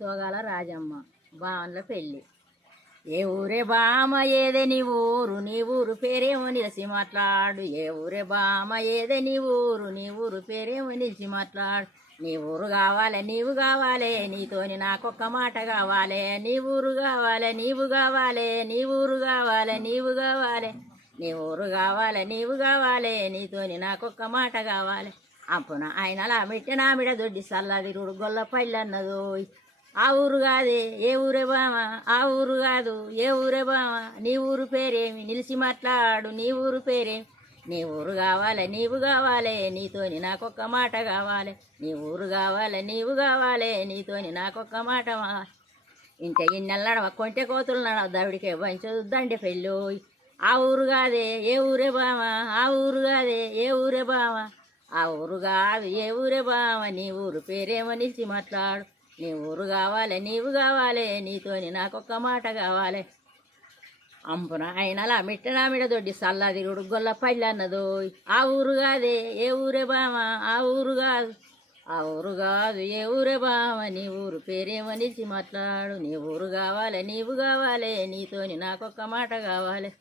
సోగాల రాజమ్మ బావన్ల పెళ్ళి. ఏ ఊరే బామ ఏదే నీ ఊరు పేరేమో నిలిచి మాట్లాడు. ఏ ఊరే బామ ఏదే నీ ఊరు పేరేమో నిలిచి మాట్లాడు. నీ ఊరు కావాలే నీవు కావాలే, నీతోని నాకొక్క మాట కావాలే. నీ ఊరు కావాలే నీవు కావాలే, నీ ఊరు కావాలే నీవు కావాలే. నీ ఊరు కావాలే నీవు కావాలే, నీతోని నాకొక్క మాట కావాలే. అప్పున ఆయనలా మిట్టెనామిడ దొడ్డి సల్లదిరుడు గొల్ల పల్లన్నదోయ్. ఆ ఊరు కాదే ఏ ఊరే బామ, ఆ ఊరు కాదు ఏ ఊరే బామ. నీ ఊరు పేరేమి నిలిచి మాట్లాడు, నీ ఊరు పేరేమి. నీ ఊరు కావాలే నీవు కావాలే, నీతోని నాకొక్క మాట కావాలే. నీ ఊరు కావాలే నీవు కావాలే, నీతోని నాకొక్క మాట ఇంట ఇన్నెల నడవ కొంటె కోతులు నడవ దవిడికే వంచదు దండె పెళ్ళోయ్. ఆ ఊరు కాదే ఏ ఊరే బామ, ఆ ఊరు కాదే ఏ ఊరే బామ. ఆ ఊరు కాదు ఏ ఊరే బామ, నీ ఊరు పేరేమో నిలిచి మాట్లాడు. నీ ఊరు కావాలే నీవు కావాలే, నీతోని నాకొక్క మాట కావాలే. అంపున అయినలా మిట్టనామిడ దొడ్డి సల్లదిరుడు గొల్ల పల్లన్నదోయ్. ఆ ఊరు కాదే ఏ ఊరే బామ, ఆ ఊరు కాదు ఆ ఊరు కాదు ఏ ఊరే బామ. నీ ఊరు పేరేమో నిలిచి మాట్లాడు. నీ ఊరు కావాలే నీవు కావాలే, నీతోని నాకొక్క మాట కావాలే.